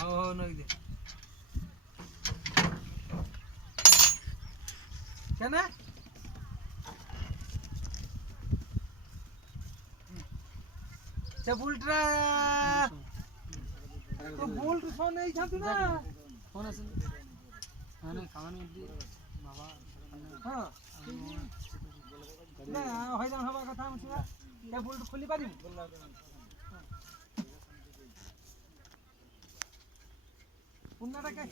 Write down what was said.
ହଉ ନଇ ଦେ କେନା ସେ ବୁଲଟ୍ରା তো বোল্ট ফোন এই ছাতু না ফোন আছে মানে কামানি বাবা হ্যাঁ না হয়রান হবার কথা আমি শুনা এ বোল্ট খুলি পারি পুন্নাটা কে